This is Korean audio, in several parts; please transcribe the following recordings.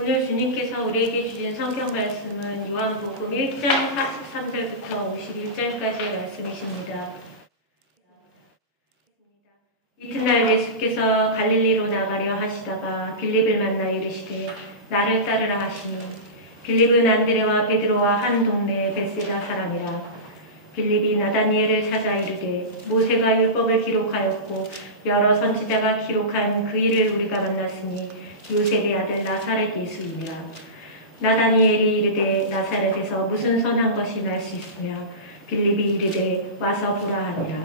오늘 주님께서 우리에게 주신 성경 말씀은 요한복음 1장 43절부터 51절까지의 말씀이십니다. 이튿날 예수께서 갈릴리로 나가려 하시다가 빌립을 만나 이르시되 나를 따르라 하시니 빌립은 안드레와 베드로와 한 동네 벳세다 사람이라. 빌립이 나다니엘을 찾아 이르되 모세가 율법을 기록하였고 여러 선지자가 기록한 그 일을 우리가 만났으니 요셉의 아들 나사렛 예수이니라. 나다니엘이 이르되 나사렛에서 무슨 선한 것이 날 수 있으며 빌립이 이르되 와서 보라 하니라.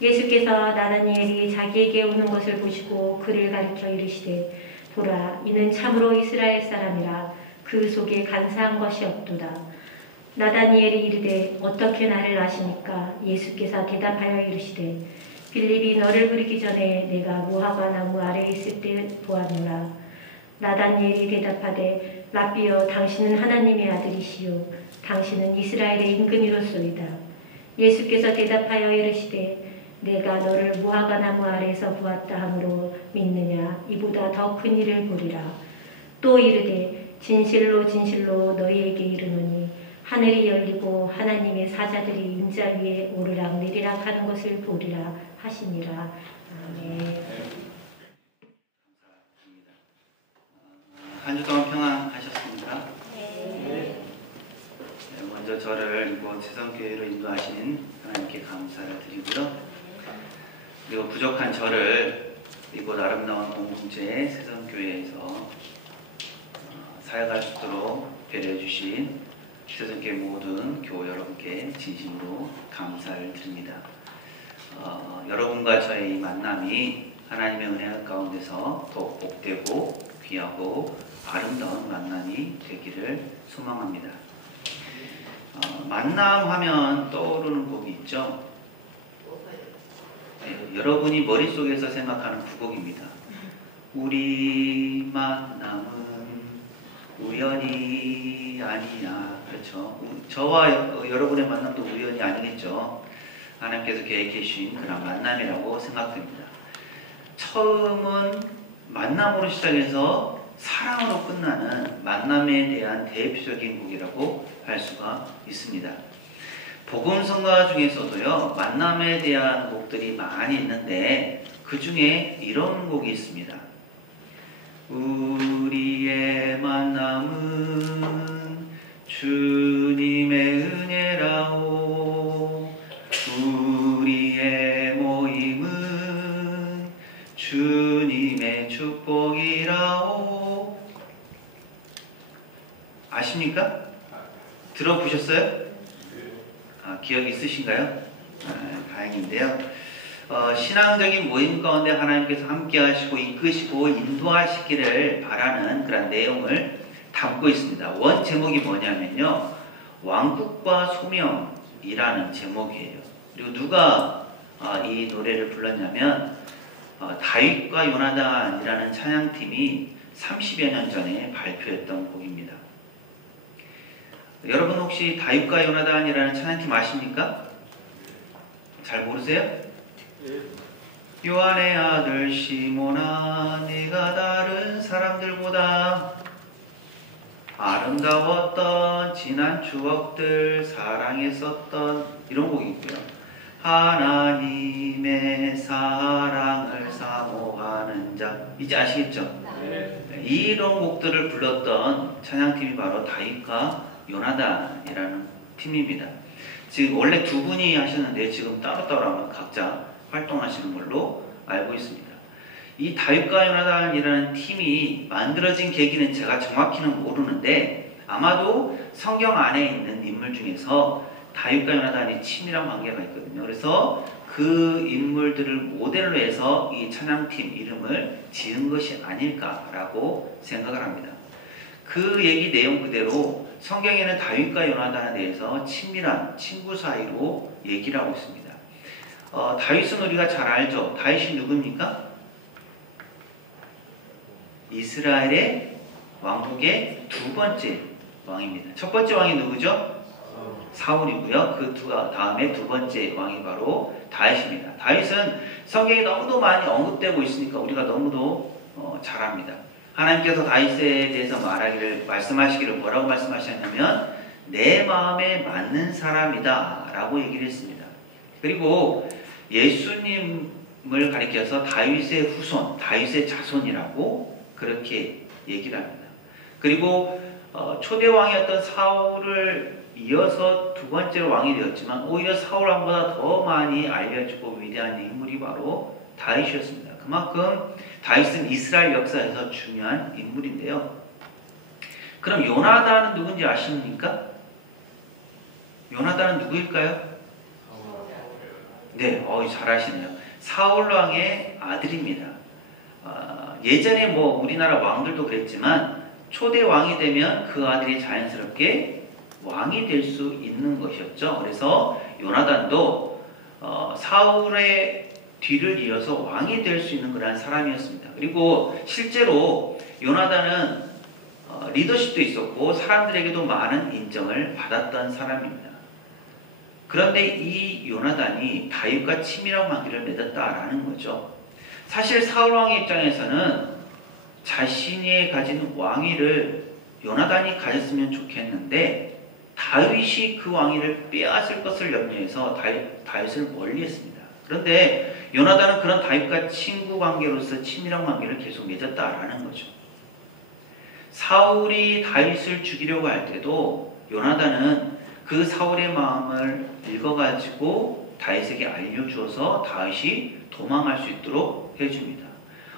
예수께서 나다니엘이 자기에게 오는 것을 보시고 그를 가리켜 이르시되 보라 이는 참으로 이스라엘 사람이라. 그 속에 간사한 것이 없도다. 나다니엘이 이르되 어떻게 나를 아시니까? 예수께서 대답하여 이르시되 빌립이 너를 부르기 전에 내가 무화과 나무 아래에 있을 때 보았노라. 나다니엘이 대답하되 라비여 당신은 하나님의 아들이시요 당신은 이스라엘의 임금이로소이다. 예수께서 대답하여 이르시되 내가 너를 무화과 나무 아래에서 보았다 하므로 믿느냐? 이보다 더 큰 일을 보리라. 또 이르되 진실로 진실로 너희에게 이르노니 하늘이 열리고 하나님의 사자들이 인자 위에 오르락 내리락 하는 것을 보리라 하시니라. 아멘. 한 주 동안 평안하셨습니까? 네. 먼저 저를 이곳 세성교회로 인도하신 하나님께 감사를 드리고요. 그리고 부족한 저를 이곳 아름다운 공동체 세성교회에서 사역할 수 있도록 배려해 주신 세성교회 모든 교우 여러분께 진심으로 감사를 드립니다. 여러분과 저의 이 만남이 하나님의 은혜 가운데서 더 복되고 귀하고 아름다운 만남이 되기를 소망합니다. 만남하면 떠오르는 곡이 있죠. 네, 여러분이 머릿속에서 생각하는 그 곡입니다. 우리 만남은 우연이 아니야. 그렇죠. 저와 여러분의 만남도 우연이 아니겠죠. 하나님께서 계획해 주신 그런 만남이라고 생각됩니다. 처음은 만남으로 시작해서 사랑으로 끝나는 만남에 대한 대표적인 곡이라고 할 수가 있습니다. 복음성가 중에서도요, 만남에 대한 곡들이 많이 있는데 그 중에 이런 곡이 있습니다. 우리의 만남은 주님의 은혜라오. 우리의 모임은 주님의 축복이라오. 아십니까? 들어보셨어요? 기억이 있으신가요? 다행인데요. 신앙적인 모임 가운데 하나님께서 함께 하시고 이끄시고 인도하시기를 바라는 그런 내용을 담고 있습니다. 원 제목이 뭐냐면요, 왕국과 소명이라는 제목이에요. 그리고 누가 이 노래를 불렀냐면 다윗과 요나단이라는 찬양팀이 30여 년 전에 발표했던 곡입니다. 여러분 혹시 다윗과 요나단이라는 찬양팀 아십니까? 잘 모르세요? 요한의 아들 시몬아, 네가 다른 사람들보다 아름다웠던 지난 추억들 사랑했었던, 이런 곡이 있고요. 하나님의 사랑을 사모하는 자, 이제 아시겠죠? 네. 이런 곡들을 불렀던 찬양팀이 바로 다윗과 요나단이라는 팀입니다. 지금 원래 두 분이 하셨는데 지금 따로따로 각자 활동하시는 걸로 알고 있습니다. 이 다윗과 요나단이라는 팀이 만들어진 계기는 제가 정확히는 모르는데 아마도 성경 안에 있는 인물 중에서 다윗과 요나단이 친밀한 관계가 있거든요. 그래서 그 인물들을 모델로 해서 이 찬양팀 이름을 지은 것이 아닐까라고 생각을 합니다. 그 얘기 내용 그대로 성경에는 다윗과 요나단에 대해서 친밀한 친구 사이로 얘기를 하고 있습니다. 다윗은 우리가 잘 알죠. 다윗이 누굽니까? 이스라엘의 왕국의 두 번째 왕입니다. 첫 번째 왕이 누구죠? 사울이고요. 그 다음에 두 번째 왕이 바로 다윗입니다. 다윗은 성경에 너무도 많이 언급되고 있으니까 우리가 너무도 잘 압니다. 하나님께서 다윗에 대해서 말씀하시기를 뭐라고 말씀하셨냐면 내 마음에 맞는 사람이다 라고 얘기를 했습니다. 그리고 예수님을 가리켜서 다윗의 후손, 다윗의 자손이라고 그렇게 얘기를 합니다. 그리고 초대왕이었던 사울을 이어서 두 번째로 왕이 되었지만 오히려 사울 왕보다 더 많이 알려지고 위대한 인물이 바로 다윗이었습니다. 그만큼 다윗은 이스라엘 역사에서 중요한 인물인데요. 그럼 요나단은 누군지 아십니까? 요나단은 누구일까요? 네, 잘하시네요. 사울 왕의 아들입니다. 예전에 우리나라 왕들도 그랬지만 초대 왕이 되면 그 아들이 자연스럽게 왕이 될 수 있는 것이었죠. 그래서 요나단도 사울의 뒤를 이어서 왕이 될 수 있는 그런 사람이었습니다. 그리고 실제로 요나단은 리더십도 있었고 사람들에게도 많은 인정을 받았던 사람입니다. 그런데 이 요나단이 다윗과 친밀한 관계를 맺었다라는 거죠. 사실 사울 왕의 입장에서는 자신이 가진 왕위를 요나단이 가졌으면 좋겠는데 다윗이 그 왕위를 빼앗을 것을 염려해서 다윗을 멀리했습니다. 그런데 요나단은 그런 다윗과 친구 관계로서 친밀한 관계를 계속 맺었다라는 거죠. 사울이 다윗을 죽이려고 할 때도 요나단은 그 사울의 마음을 읽어가지고 다윗에게 알려주어서 다윗이 도망할 수 있도록 해줍니다.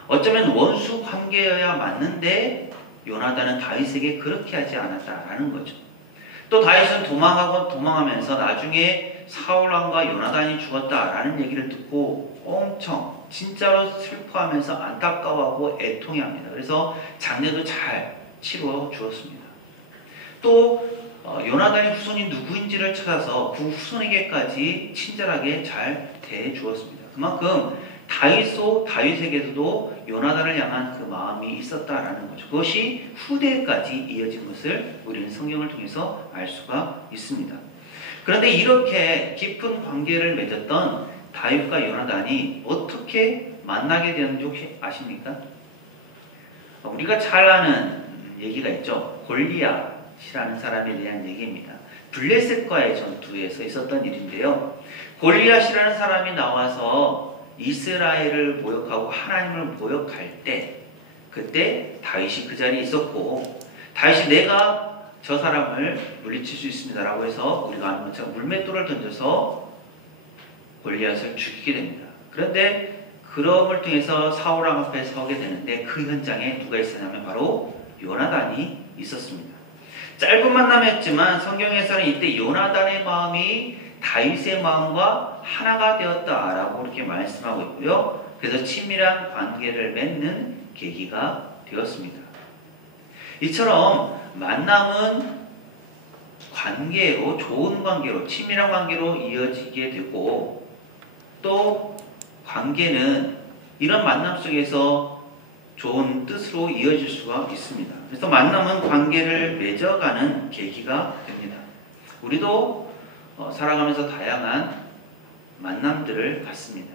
어쩌면 원수 관계여야 맞는데 요나단은 다윗에게 그렇게 하지 않았다라는 거죠. 또 다윗은 도망하면서 나중에 사울왕과 요나단이 죽었다라는 얘기를 듣고 엄청 진짜로 슬퍼하면서 안타까워하고 애통해합니다. 그래서 장례도 잘 치루어 주었습니다. 또 요나단의 후손이 누구인지를 찾아서 그 후손에게까지 친절하게 잘 대해 주었습니다. 그만큼 다윗에게도 요나단을 향한 그 마음이 있었다라는 거죠. 그것이 후대까지 이어진 것을 우리는 성경을 통해서 알 수가 있습니다. 그런데 이렇게 깊은 관계를 맺었던 다윗과 요나단이 어떻게 만나게 되었는지 혹시 아십니까? 우리가 잘 아는 얘기가 있죠. 골리앗이라는 사람에 대한 얘기입니다. 블레셋과의 전투에서 있었던 일인데요. 골리앗이라는 사람이 나와서 이스라엘을 모욕하고 하나님을 모욕할 때 그때 다윗이 그 자리에 있었고 다윗이 내가 저 사람을 물리칠 수 있습니다 라고 해서 우리가 아는 것처럼 물맷돌을 던져서 골리앗을 죽이게 됩니다. 그런데 그럼을 통해서 사울왕 앞에 서게 되는데 그 현장에 누가 있었냐면 바로 요나단이 있었습니다. 짧은 만남이었지만 성경에서는 이때 요나단의 마음이 다윗의 마음과 하나가 되었다라고 이렇게 말씀하고 있고요. 그래서 친밀한 관계를 맺는 계기가 되었습니다. 이처럼 만남은 관계로, 좋은 관계로, 친밀한 관계로 이어지게 되고 또 관계는 이런 만남 속에서 좋은 뜻으로 이어질 수가 있습니다. 그래서 만남은 관계를 맺어가는 계기가 됩니다. 우리도 살아가면서 다양한 만남들을 갖습니다.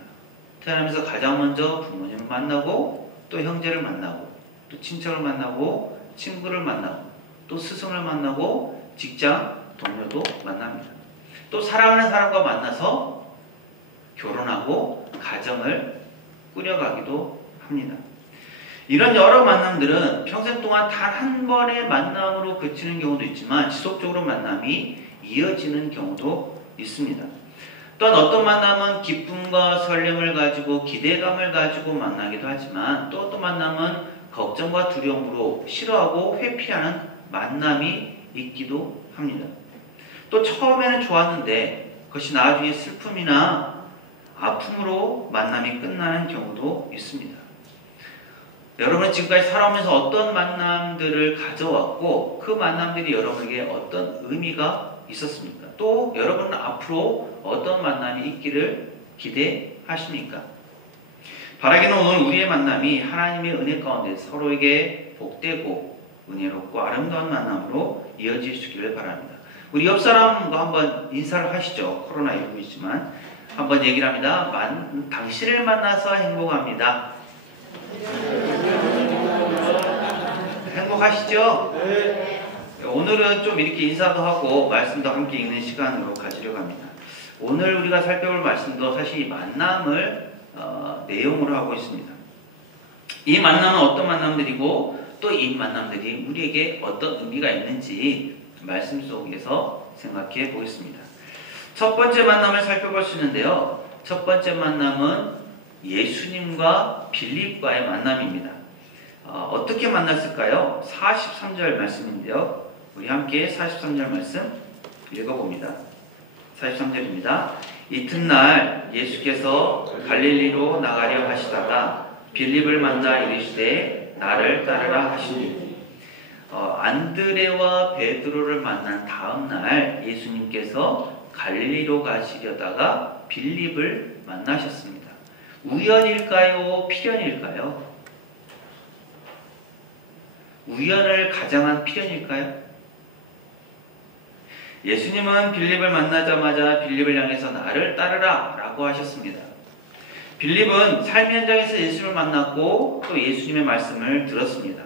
태어나면서 가장 먼저 부모님을 만나고 또 형제를 만나고 또 친척을 만나고 친구를 만나고 또 스승을 만나고 직장 동료도 만납니다. 또 사랑하는 사람과 만나서 결혼하고 가정을 꾸려가기도 합니다. 이런 여러 만남들은 평생 동안 단 한 번의 만남으로 그치는 경우도 있지만 지속적으로 만남이 이어지는 경우도 있습니다. 또한 어떤 만남은 기쁨과 설렘을 가지고 기대감을 가지고 만나기도 하지만 또 어떤 만남은 걱정과 두려움으로 싫어하고 회피하는 만남이 있기도 합니다. 또 처음에는 좋았는데 그것이 나중에 슬픔이나 아픔으로 만남이 끝나는 경우도 있습니다. 여러분은 지금까지 살아오면서 어떤 만남들을 가져왔고 그 만남들이 여러분에게 어떤 의미가 있었습니까? 또 여러분은 앞으로 어떤 만남이 있기를 기대하십니까? 바라기는 오늘 우리의 만남이 하나님의 은혜 가운데 서로에게 복되고 은혜롭고 아름다운 만남으로 이어질 수 있기를 바랍니다. 우리 옆 사람과 한번 인사를 하시죠. 코로나19이지만 한번 얘기를 합니다. 당신을 만나서 행복합니다. 행복하시죠? 네. 오늘은 좀 이렇게 인사도 하고 말씀도 함께 읽는 시간으로 가지려고 합니다. 오늘 우리가 살펴볼 말씀도 사실 만남을 내용으로 하고 있습니다. 이 만남은 어떤 만남들이고 또 이 만남들이 우리에게 어떤 의미가 있는지 말씀 속에서 생각해 보겠습니다. 첫 번째 만남을 살펴볼 수 있는데요. 첫 번째 만남은 예수님과 빌립과의 만남입니다. 어떻게 만났을까요? 43절 말씀인데요. 우리 함께 43절 말씀 읽어봅니다. 43절입니다. 이튿날 예수께서 갈릴리로 나가려 하시다가 빌립을 만나 이르시되 나를 따르라 하시니 안드레와 베드로를 만난 다음 날 예수님께서 갈릴리로 가시려다가 빌립을 만나셨습니다. 우연일까요? 필연일까요? 우연을 가장한 필연일까요? 예수님은 빌립을 만나자마자 빌립을 향해서 나를 따르라 라고 하셨습니다. 빌립은 삶의 현장에서 예수님을 만났고 또 예수님의 말씀을 들었습니다.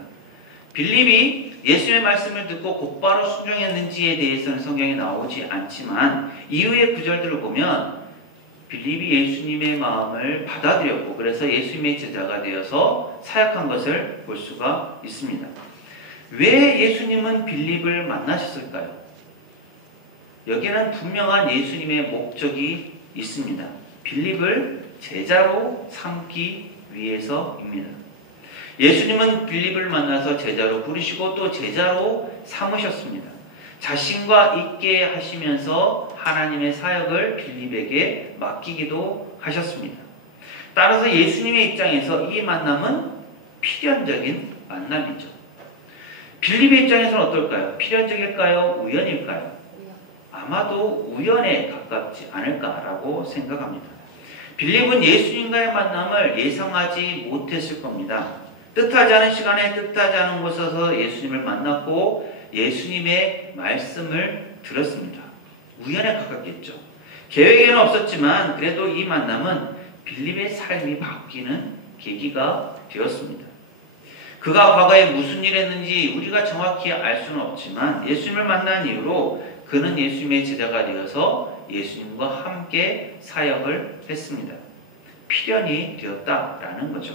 빌립이 예수님의 말씀을 듣고 곧바로 순종했는지에 대해서는 성경에 나오지 않지만 이후의 구절들을 보면 빌립이 예수님의 마음을 받아들였고 그래서 예수님의 제자가 되어서 사역한 것을 볼 수가 있습니다. 왜 예수님은 빌립을 만나셨을까요? 여기에는 분명한 예수님의 목적이 있습니다. 빌립을 제자로 삼기 위해서입니다. 예수님은 빌립을 만나서 제자로 부르시고 또 제자로 삼으셨습니다. 자신과 있게 하시면서 하나님의 사역을 빌립에게 맡기기도 하셨습니다. 따라서 예수님의 입장에서 이 만남은 필연적인 만남이죠. 빌립의 입장에서는 어떨까요? 필연적일까요? 우연일까요? 아마도 우연에 가깝지 않을까라고 생각합니다. 빌립은 예수님과의 만남을 예상하지 못했을 겁니다. 뜻하지 않은 시간에 뜻하지 않은 곳에서 예수님을 만났고 예수님의 말씀을 들었습니다. 우연에 가깝겠죠. 계획에는 없었지만 그래도 이 만남은 빌립의 삶이 바뀌는 계기가 되었습니다. 그가 과거에 무슨 일을 했는지 우리가 정확히 알 수는 없지만 예수님을 만난 이후로 그는 예수님의 제자가 되어서 예수님과 함께 사역을 했습니다. 필연이 되었다라는 거죠.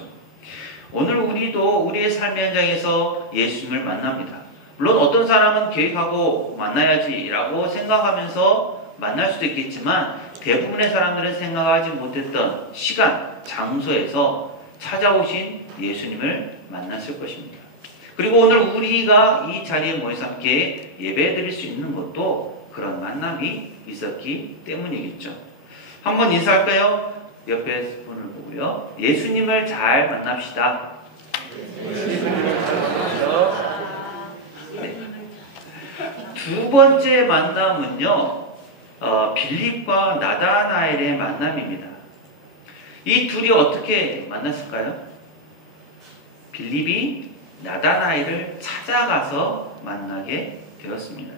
오늘 우리도 우리의 삶의 현장에서 예수님을 만납니다. 물론 어떤 사람은 계획하고 만나야지라고 생각하면서 만날 수도 있겠지만 대부분의 사람들은 생각하지 못했던 시간, 장소에서 찾아오신 예수님을 만났을 것입니다. 그리고 오늘 우리가 이 자리에 모여서 함께 예배드릴 수 있는 것도 그런 만남이 있었기 때문이겠죠. 한번 인사할까요? 옆에 분을 보고요. 예수님을 잘 만납시다. 네. 두 번째 만남은요. 빌립과 나다나엘의 만남입니다. 이 둘이 어떻게 만났을까요? 빌립이 나다나엘을 찾아가서 만나게 되었습니다.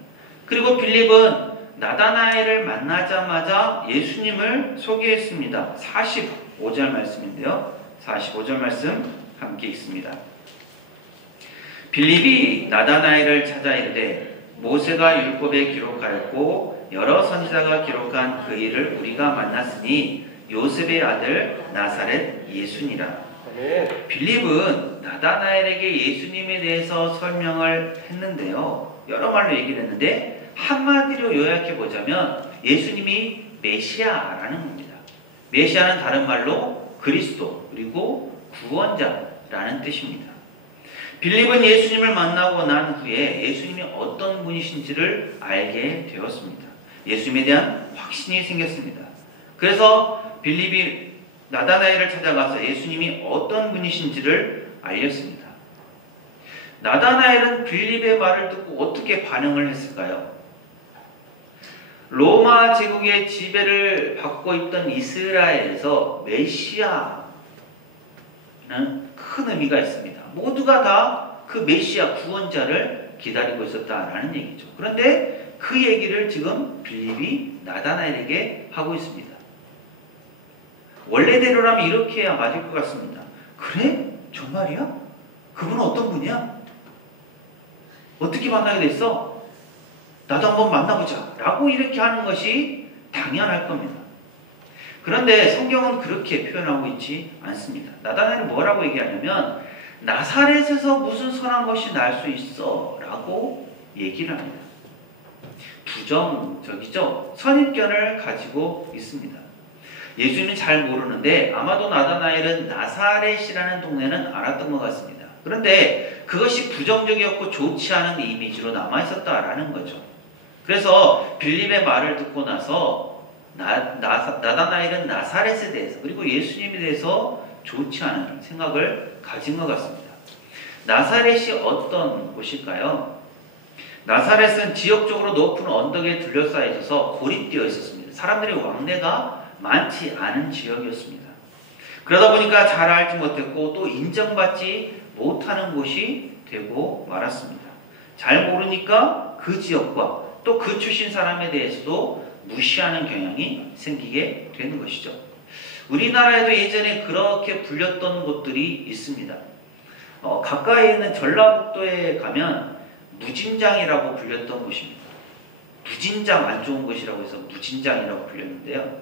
그리고 빌립은 나다나엘을 만나자마자 예수님을 소개했습니다. 45절 말씀인데요. 45절 말씀 함께 읽습니다. 빌립이 나다나엘을 찾아 이르되 모세가 율법에 기록하였고 여러 선지자가 기록한 그 일을 우리가 만났으니 요셉의 아들 나사렛 예수니라. 빌립은 나다나엘에게 예수님에 대해서 설명을 했는데요. 여러 말로 얘기를 했는데 한마디로 요약해 보자면 예수님이 메시아라는 겁니다. 메시아는 다른 말로 그리스도 그리고 구원자라는 뜻입니다. 빌립은 예수님을 만나고 난 후에 예수님이 어떤 분이신지를 알게 되었습니다. 예수님에 대한 확신이 생겼습니다. 그래서 빌립이 나다나엘을 찾아가서 예수님이 어떤 분이신지를 알렸습니다. 나다나엘은 빌립의 말을 듣고 어떻게 반응을 했을까요? 로마 제국의 지배를 받고 있던 이스라엘에서 메시아는 큰 의미가 있습니다. 모두가 다 그 메시아 구원자를 기다리고 있었다라는 얘기죠. 그런데 그 얘기를 지금 빌립이 나다나엘에게 하고 있습니다. 원래대로라면 이렇게 해야 맞을 것 같습니다. 그래? 정말이야? 그분은 어떤 분이야? 어떻게 만나게 됐어? 나도 한번 만나보자 라고 이렇게 하는 것이 당연할 겁니다. 그런데 성경은 그렇게 표현하고 있지 않습니다. 나다나엘은 뭐라고 얘기하냐면 나사렛에서 무슨 선한 것이 날 수 있어 라고 얘기를 합니다. 부정적이죠. 선입견을 가지고 있습니다. 예수님은 잘 모르는데 아마도 나다나엘은 나사렛이라는 동네는 알았던 것 같습니다. 그런데 그것이 부정적이었고 좋지 않은 이미지로 남아있었다라는 거죠. 그래서 빌립의 말을 듣고 나서 나다나엘은 나사렛에 대해서 그리고 예수님에 대해서 좋지 않은 생각을 가진 것 같습니다. 나사렛이 어떤 곳일까요? 나사렛은 지역적으로 높은 언덕에 둘러싸여 있어서 고립되어 있었습니다. 사람들의 왕래가 많지 않은 지역이었습니다. 그러다 보니까 잘 알지 못했고 또 인정받지 못하는 곳이 되고 말았습니다. 잘 모르니까 그 지역과 또 그 출신 사람에 대해서도 무시하는 경향이 생기게 되는 것이죠. 우리나라에도 예전에 그렇게 불렸던 곳들이 있습니다. 가까이 있는 전라북도에 가면 무진장이라고 불렸던 곳입니다. 무진장 안 좋은 곳이라고 해서 무진장이라고 불렸는데요.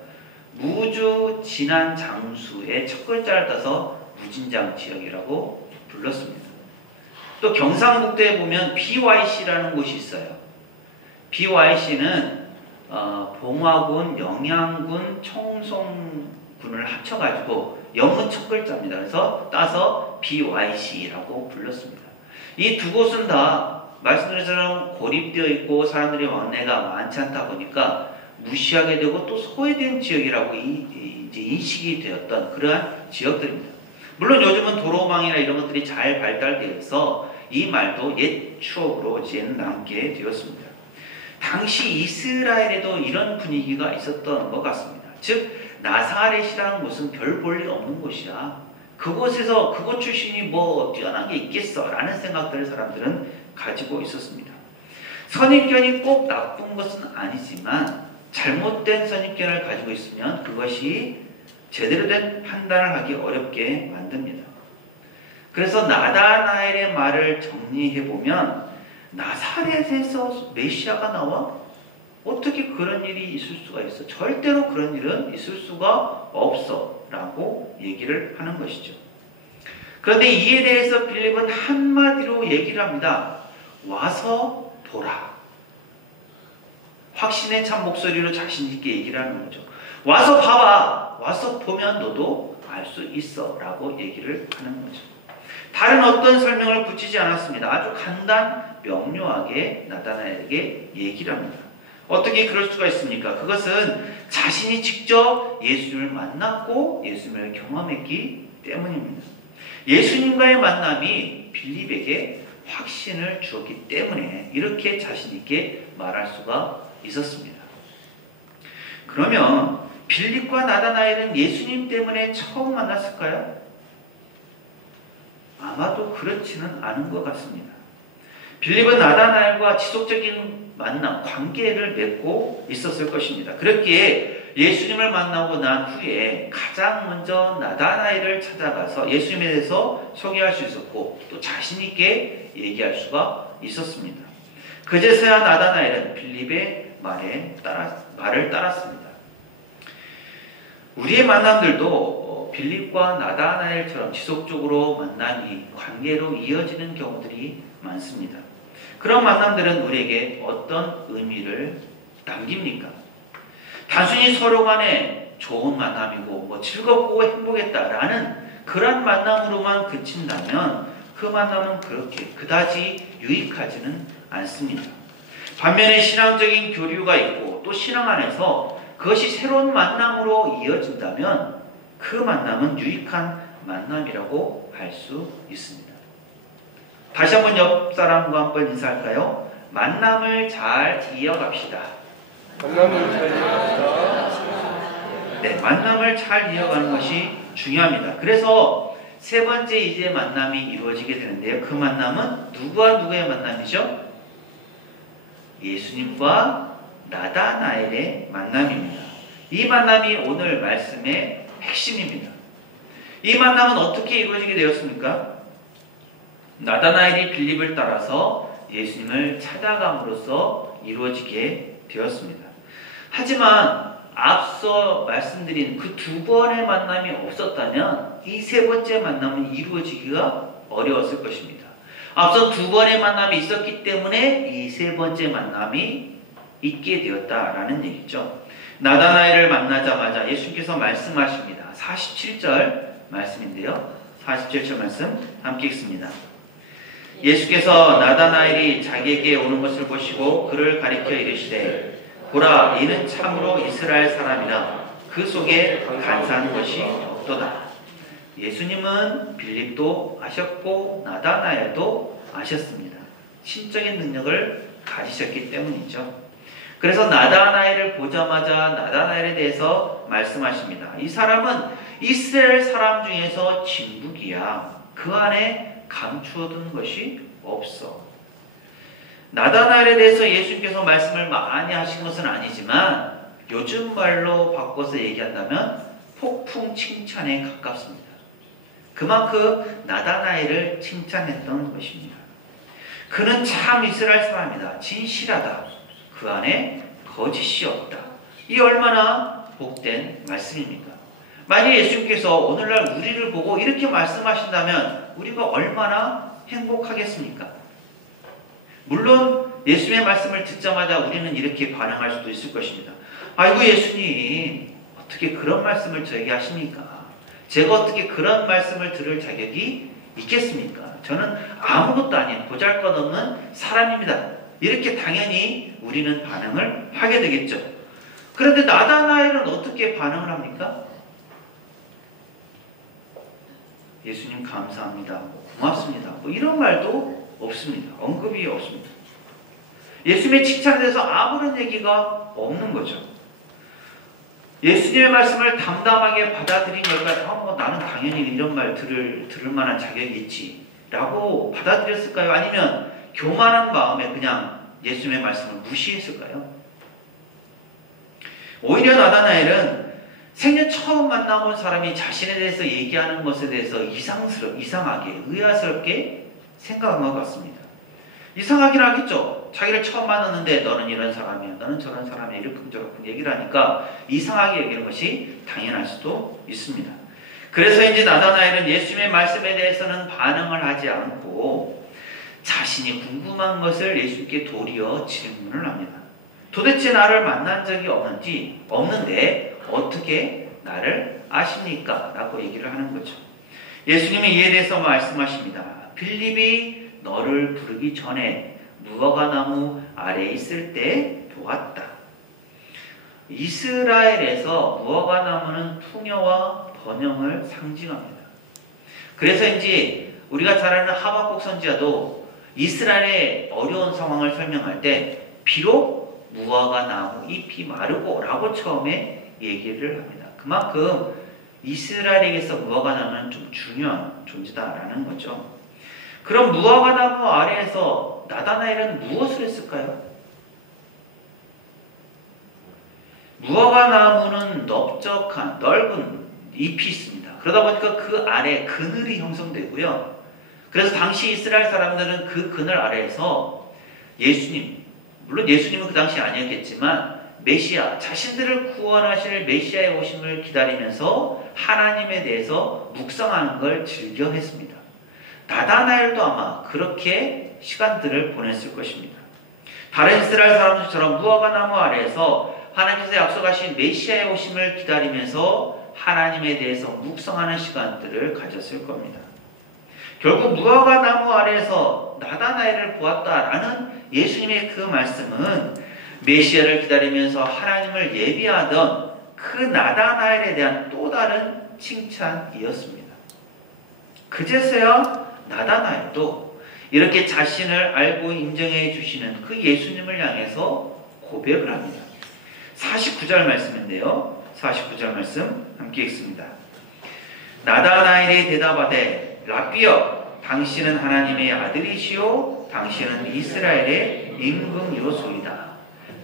무주 진한 장수의 첫 글자를 따서 무진장 지역이라고 불렀습니다. 또 경상북도에 보면 BYC라는 곳이 있어요. BYC는 봉화군, 영양군, 청송군을 합쳐가지고 영문 첫 글자입니다. 그래서 따서 BYC라고 불렀습니다. 이 두 곳은 다 말씀드린 것처럼 고립되어 있고 사람들의 왕래가 많지 않다 보니까 무시하게 되고 또 소외된 지역이라고 이제 인식이 되었던 그러한 지역들입니다. 물론 요즘은 도로망이나 이런 것들이 잘 발달되어 있어 이 말도 옛 추억으로 이제 남게 되었습니다. 당시 이스라엘에도 이런 분위기가 있었던 것 같습니다. 즉 나사렛이라는 곳은 별 볼 일 없는 곳이야. 그곳에서 그곳 출신이 뭐 뛰어난 게 있겠어 라는 생각들을 사람들은 가지고 있었습니다. 선입견이 꼭 나쁜 것은 아니지만 잘못된 선입견을 가지고 있으면 그것이 제대로 된 판단을 하기 어렵게 만듭니다. 그래서 나다나엘의 말을 정리해보면 나사렛에서 메시아가 나와? 어떻게 그런 일이 있을 수가 있어? 절대로 그런 일은 있을 수가 없어 라고 얘기를 하는 것이죠. 그런데 이에 대해서 빌립은 한마디로 얘기를 합니다. 와서 보라. 확신의 찬 목소리로 자신 있게 얘기를 하는 거죠. 와서 봐봐. 와서 보면 너도 알 수 있어 라고 얘기를 하는 거죠. 다른 어떤 설명을 붙이지 않았습니다. 아주 간단 명료하게 나다나엘에게 얘기를 합니다. 어떻게 그럴 수가 있습니까? 그것은 자신이 직접 예수님을 만났고 예수님을 경험했기 때문입니다. 예수님과의 만남이 빌립에게 확신을 주었기 때문에 이렇게 자신 있게 말할 수가 있었습니다. 그러면 빌립과 나다나엘은 예수님 때문에 처음 만났을까요? 아마도 그렇지는 않은 것 같습니다. 빌립은 나다나엘과 지속적인 만남, 관계를 맺고 있었을 것입니다. 그렇기에 예수님을 만나고 난 후에 가장 먼저 나다나엘을 찾아가서 따라서 예수님에 대해서 소개할 수 있었고 또 자신 있게 얘기할 수가 있었습니다. 그제서야 나다나엘은 빌립의 말을 따랐습니다. 우리의 만남들도 빌립과 나다나엘처럼 지속적으로 만남이 관계로 이어지는 경우들이 많습니다. 그런 만남들은 우리에게 어떤 의미를 남깁니까? 단순히 서로 간에 좋은 만남이고 즐겁고 행복했다라는 그런 만남으로만 그친다면 그 만남은 그렇게 그다지 유익하지는 않습니다. 반면에 신앙적인 교류가 있고 또 신앙 안에서 그것이 새로운 만남으로 이어진다면 그 만남은 유익한 만남이라고 할 수 있습니다. 다시 한번 옆 사람과 한번 인사할까요? 만남을 잘 이어갑시다. 만남을 잘 이어갑시다. 네, 만남을 잘 이어가는 것이 중요합니다. 그래서 세 번째 이제 만남이 이루어지게 되는데요. 그 만남은 누구와 누구의 만남이죠? 예수님과 나다나엘의 만남입니다. 이 만남이 오늘 말씀의 핵심입니다. 이 만남은 어떻게 이루어지게 되었습니까? 나다나엘이 빌립을 따라서 예수님을 찾아감으로써 이루어지게 되었습니다. 하지만 앞서 말씀드린 그 두 번의 만남이 없었다면 이 세 번째 만남은 이루어지기가 어려웠을 것입니다. 앞서 두 번의 만남이 있었기 때문에 이 세 번째 만남이 있게 되었다라는 얘기죠. 나다나엘을 만나자마자 예수님께서 말씀하십니다. 47절 말씀인데요. 47절 말씀 함께 읽습니다. 예수께서 나다나엘이 자기에게 오는 것을 보시고 그를 가리켜 이르시되 보라, 이는 참으로 이스라엘 사람이라. 그 속에 간사한 것이 없도다. 예수님은 빌립도 아셨고 나다나엘도 아셨습니다. 신적인 능력을 가지셨기 때문이죠. 그래서 나다나엘을 보자마자 나다나엘에 대해서 말씀하십니다. 이 사람은 이스라엘 사람 중에서 진국이야. 그 안에 감추어둔 것이 없어. 나다나엘에 대해서 예수님께서 말씀을 많이 하신 것은 아니지만 요즘 말로 바꿔서 얘기한다면 폭풍 칭찬에 가깝습니다. 그만큼 나다나엘을 칭찬했던 것입니다. 그는 참 이스라엘 사람이다. 진실하다. 그 안에 거짓이 없다. 이 얼마나 복된 말씀입니까? 만약 예수님께서 오늘날 우리를 보고 이렇게 말씀하신다면 우리가 얼마나 행복하겠습니까? 물론 예수님의 말씀을 듣자마자 우리는 이렇게 반응할 수도 있을 것입니다. 아이고 예수님, 어떻게 그런 말씀을 저에게 하십니까? 제가 어떻게 그런 말씀을 들을 자격이 있겠습니까? 저는 아무것도 아닌 보잘것없는 사람입니다. 이렇게 당연히 우리는 반응을 하게 되겠죠. 그런데 나다나엘은 어떻게 반응을 합니까? 예수님 감사합니다. 고맙습니다. 이런 말도 없습니다. 언급이 없습니다. 예수님의 칭찬에 대해서 아무런 얘기가 없는 거죠. 예수님의 말씀을 담담하게 받아들인 걸까요? 나는 당연히 이런 말 들을 만한 자격이 있지 라고 받아들였을까요? 아니면 교만한 마음에 그냥 예수님의 말씀을 무시했을까요? 오히려 나다나엘은 생전 처음 만나본 사람이 자신에 대해서 얘기하는 것에 대해서 이상하게 의아스럽게 생각한 것 같습니다. 이상하긴 하겠죠. 자기를 처음 만났는데 너는 이런 사람이야, 너는 저런 사람이야, 이러쿵저러쿵 얘기를 하니까 이상하게 여기는 것이 당연할 수도 있습니다. 그래서인지 나다나엘은 예수님의 말씀에 대해서는 반응을 하지 않고 자신이 궁금한 것을 예수님께 도리어 질문을 합니다. 도대체 나를 만난 적이 없는데 어떻게 나를 아십니까? 라고 얘기를 하는 거죠. 예수님이 이에 대해서 말씀하십니다. 빌립이 너를 부르기 전에 무화과나무 아래에 있을 때 보았다. 이스라엘에서 무화과나무는 풍요와 번영을 상징합니다. 그래서인지 우리가 잘 아는 하박국 선지자도 이스라엘의 어려운 상황을 설명할 때 비록 무화과나무 잎이 마르고 라고 처음에 얘기를 합니다. 그만큼 이스라엘에게서 무화과나무는 좀 중요한 존재다라는 거죠. 그럼 무화과나무 아래에서 나다나엘은 무엇을 했을까요? 무화과나무는 넓적한 넓은 잎이 있습니다. 그러다 보니까 그 아래 그늘이 형성되고요. 그래서 당시 이스라엘 사람들은 그 그늘 아래에서 물론 예수님은 그 당시 아니었겠지만 메시아, 자신들을 구원하실 메시아의 오심을 기다리면서 하나님에 대해서 묵상하는 걸 즐겨 했습니다. 나다나엘도 아마 그렇게 시간들을 보냈을 것입니다. 다른 이스라엘 사람들처럼 무화과나무 아래에서 하나님께서 약속하신 메시아의 오심을 기다리면서 하나님에 대해서 묵상하는 시간들을 가졌을 겁니다. 결국 무화과나무 아래에서 나다나엘을 보았다라는 예수님의 그 말씀은 메시아를 기다리면서 하나님을 예비하던 그 나다나엘에 대한 또 다른 칭찬이었습니다. 그제서야 나다나엘도 이렇게 자신을 알고 인정해 주시는 그 예수님을 향해서 고백을 합니다. 49절 말씀인데요. 49절 말씀 함께 읽습니다. 나다나엘이 대답하되 라삐여, 당신은 하나님의 아들이시오, 당신은 이스라엘의 임금이로소이다.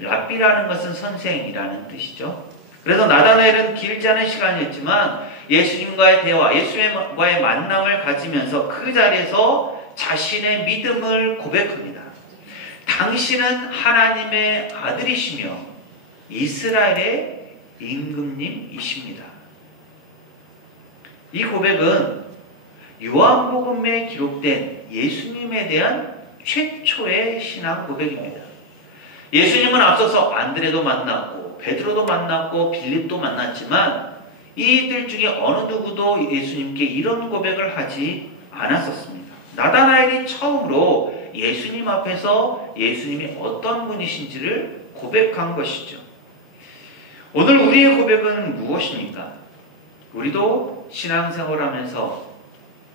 라삐라는 것은 선생이라는 뜻이죠. 그래서 나다나엘은 길지 않은 시간이었지만 예수님과의 대화, 예수님과의 만남을 가지면서 그 자리에서 자신의 믿음을 고백합니다. 당신은 하나님의 아들이시며 이스라엘의 임금님이십니다. 이 고백은 요한복음에 기록된 예수님에 대한 최초의 신앙 고백입니다. 예수님은 앞서서 안드레도 만났고 베드로도 만났고 빌립도 만났지만 이들 중에 어느 누구도 예수님께 이런 고백을 하지 않았었습니다. 나다나엘이 처음으로 예수님 앞에서 예수님이 어떤 분이신지를 고백한 것이죠. 오늘 우리의 고백은 무엇입니까? 우리도 신앙생활하면서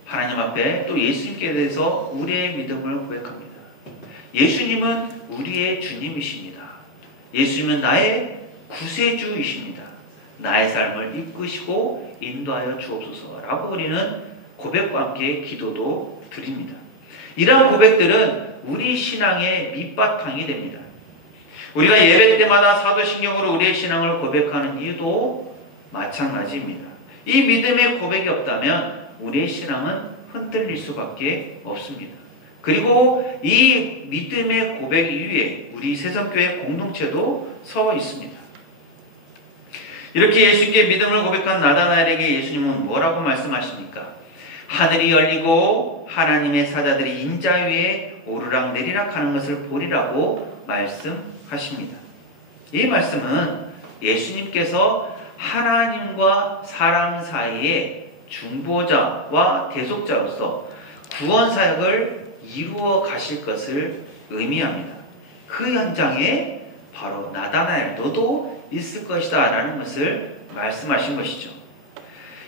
하나님 앞에 또 예수님께 대해서 우리의 믿음을 고백합니다. 예수님은 우리의 주님이십니다. 예수님은 나의 구세주이십니다. 나의 삶을 이끄시고 인도하여 주옵소서라고 우리는 고백과 함께 기도도 드립니다. 이러한 고백들은 우리 신앙의 밑바탕이 됩니다. 우리가 예배 때마다 사도신경으로 우리의 신앙을 고백하는 이유도 마찬가지입니다. 이 믿음의 고백이 없다면 우리의 신앙은 흔들릴 수밖에 없습니다. 그리고 이 믿음의 고백 위에 우리 새성교회 공동체도 서 있습니다. 이렇게 예수님께 믿음을 고백한 나다나엘에게 예수님은 뭐라고 말씀하십니까? 하늘이 열리고 하나님의 사자들이 인자 위에 오르락내리락 하는 것을 보리라고 말씀하십니다. 이 말씀은 예수님께서 하나님과 사람 사이에 중보자와 대속자로서 구원 사역을 이루어 가실 것을 의미합니다. 그 현장에 바로 나다나엘 너도 있을 것이다 라는 것을 말씀하신 것이죠.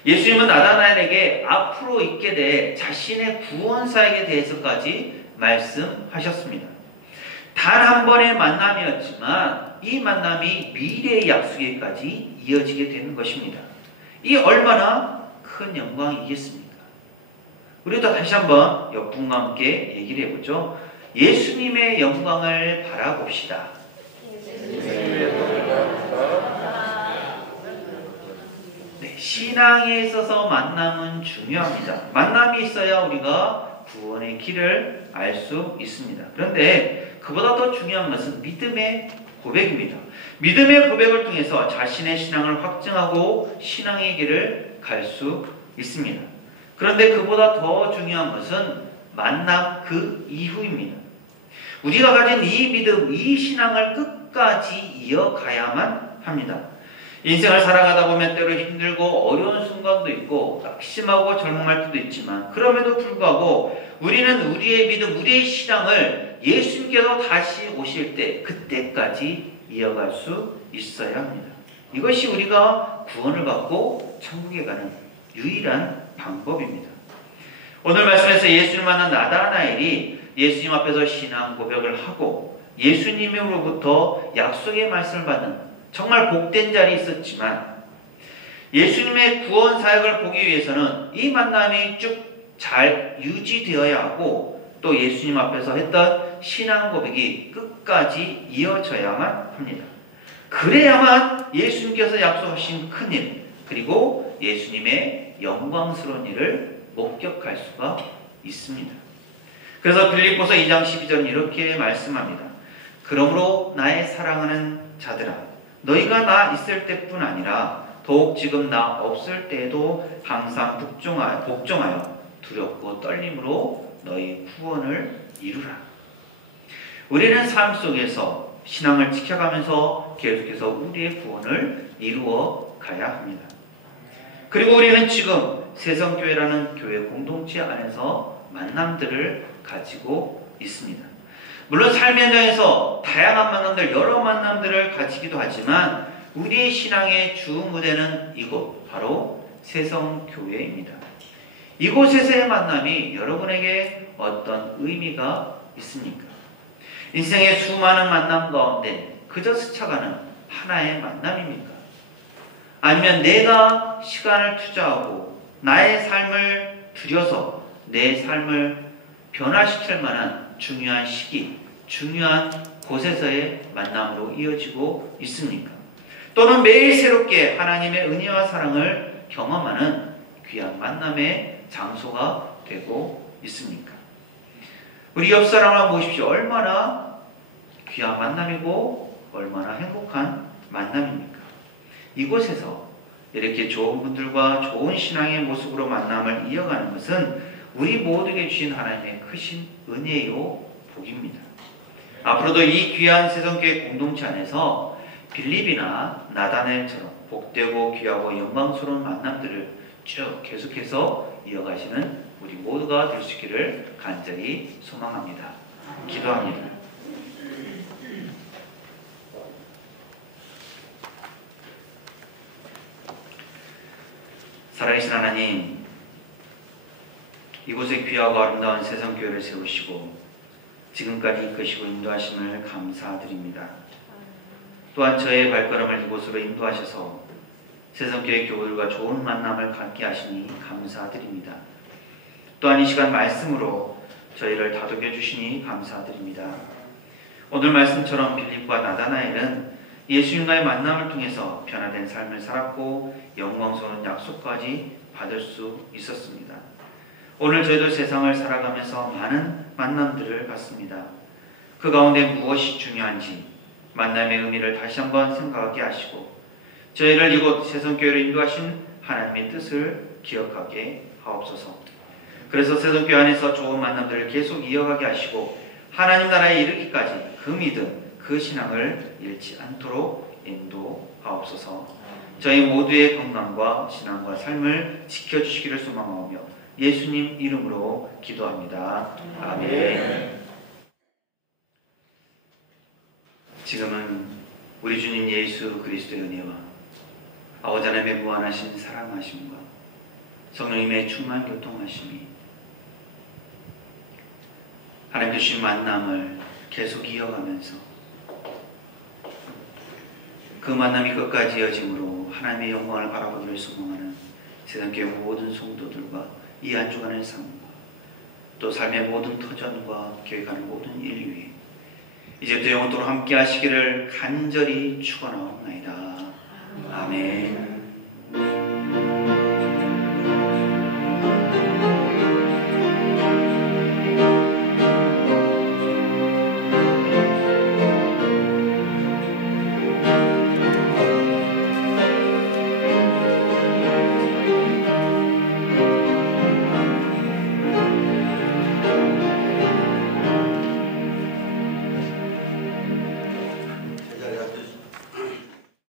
예수님은 나다나엘에게 앞으로 있게 될 자신의 구원 사역에 대해서까지 말씀하셨습니다. 단 한 번의 만남이었지만 이 만남이 미래의 약속에까지 이어지게 되는 것입니다. 이 얼마나 큰 영광이겠습니까? 우리도 다시 한번 옆분과 함께 얘기를 해보죠. 예수님의 영광을 바라봅시다. 네, 신앙에 있어서 만남은 중요합니다. 만남이 있어야 우리가 구원의 길을 알 수 있습니다. 그런데 그보다 더 중요한 것은 믿음의 고백입니다. 믿음의 고백을 통해서 자신의 신앙을 확증하고 신앙의 길을 갈 수 있습니다. 그런데 그보다 더 중요한 것은 만남 그 이후입니다. 우리가 가진 이 믿음, 이 신앙을 끝까지 이어가야만 합니다. 인생을 살아가다 보면 때로 힘들고 어려운 순간도 있고 낙심하고 절망할 때도 있지만 그럼에도 불구하고 우리는 우리의 믿음, 우리의 신앙을 예수님께서 다시 오실 때 그때까지 이어갈 수 있어야 합니다. 이것이 우리가 구원을 받고 천국에 가는 유일한 방법입니다. 오늘 말씀에서 예수를 만난 나다나엘이 예수님 앞에서 신앙 고백을 하고 예수님으로부터 약속의 말씀을 받는 정말 복된 자리에 있었지만 예수님의 구원 사역을 보기 위해서는 이 만남이 쭉 잘 유지되어야 하고 또 예수님 앞에서 했던 신앙 고백이 끝까지 이어져야만 합니다. 그래야만 예수님께서 약속하신 큰일 그리고 예수님의 영광스러운 일을 목격할 수가 있습니다. 그래서 빌립보서 2장 12절은 이렇게 말씀합니다. 그러므로 나의 사랑하는 자들아 너희가 나 있을 때뿐 아니라 더욱 지금 나 없을 때에도 항상 복종하여 두렵고 떨림으로 너희 구원을 이루라. 우리는 삶 속에서 신앙을 지켜가면서 계속해서 우리의 구원을 이루어 가야 합니다. 그리고 우리는 지금 새성교회라는 교회 공동체 안에서 만남들을 가지고 있습니다. 물론 삶의 현장에서 다양한 만남들, 여러 만남들을 가지기도 하지만 우리의 신앙의 주 무대는 이곳, 바로 새성교회입니다. 이곳에서의 만남이 여러분에게 어떤 의미가 있습니까? 인생의 수많은 만남 가운데 그저 스쳐가는 하나의 만남입니까? 아니면 내가 시간을 투자하고 나의 삶을 들여서 내 삶을 변화시킬 만한 중요한 시기, 중요한 곳에서의 만남으로 이어지고 있습니까? 또는 매일 새롭게 하나님의 은혜와 사랑을 경험하는 귀한 만남의 장소가 되고 있습니까? 우리 옆 사람을 보십시오. 얼마나 귀한 만남이고 얼마나 행복한 만남입니까? 이곳에서 이렇게 좋은 분들과 좋은 신앙의 모습으로 만남을 이어가는 것은 우리 모두에게 주신 하나님의 크신 은혜요 복입니다. 앞으로도 이 귀한 새성교회 공동체 안에서 빌립이나 나다넬처럼 복되고 귀하고 영광스러운 만남들을 쭉 계속해서 이어가시는 우리 모두가 될 수 있기를 간절히 소망합니다. 기도합니다. 살아계신 하나님, 이곳에 귀하고 아름다운 새성교회를 세우시고 지금까지 이끄시고 인도하심을 감사드립니다. 또한 저의 발걸음을 이곳으로 인도하셔서 새성교회 교우들과 좋은 만남을 갖게 하시니 감사드립니다. 또한 이 시간 말씀으로 저희를 다독여 주시니 감사드립니다. 오늘 말씀처럼 빌립과 나다나엘은 예수님과의 만남을 통해서 변화된 삶을 살았고 영광스러운 약속까지 받을 수 있었습니다. 오늘 저희도 세상을 살아가면서 많은 만남들을 갖습니다. 그 가운데 무엇이 중요한지 만남의 의미를 다시 한번 생각하게 하시고 저희를 이곳 새성교회로 인도하신 하나님의 뜻을 기억하게 하옵소서. 그래서 새성교회 안에서 좋은 만남들을 계속 이어가게 하시고 하나님 나라에 이르기까지 그 믿음, 그 신앙을 잃지 않도록 인도하옵소서. 저희 모두의 건강과 신앙과 삶을 지켜주시기를 소망하며 예수님 이름으로 기도합니다. 아멘. 지금은 우리 주님 예수 그리스도의 은혜와 아버지 하나님의 무한하신 사랑하심과 성령님의 충만 교통하심이 하나님 주신 만남을 계속 이어가면서 그 만남이 끝까지 이어짐으로 하나님의 영광을 바라보기를 소망하는 세상교회 모든 성도들과 이 한 주간의 삶과 또 삶의 모든 터전과 교회 가는 모든 인류에 이제부터 영원토록 함께 하시기를 간절히 축원하옵나이다. 아멘.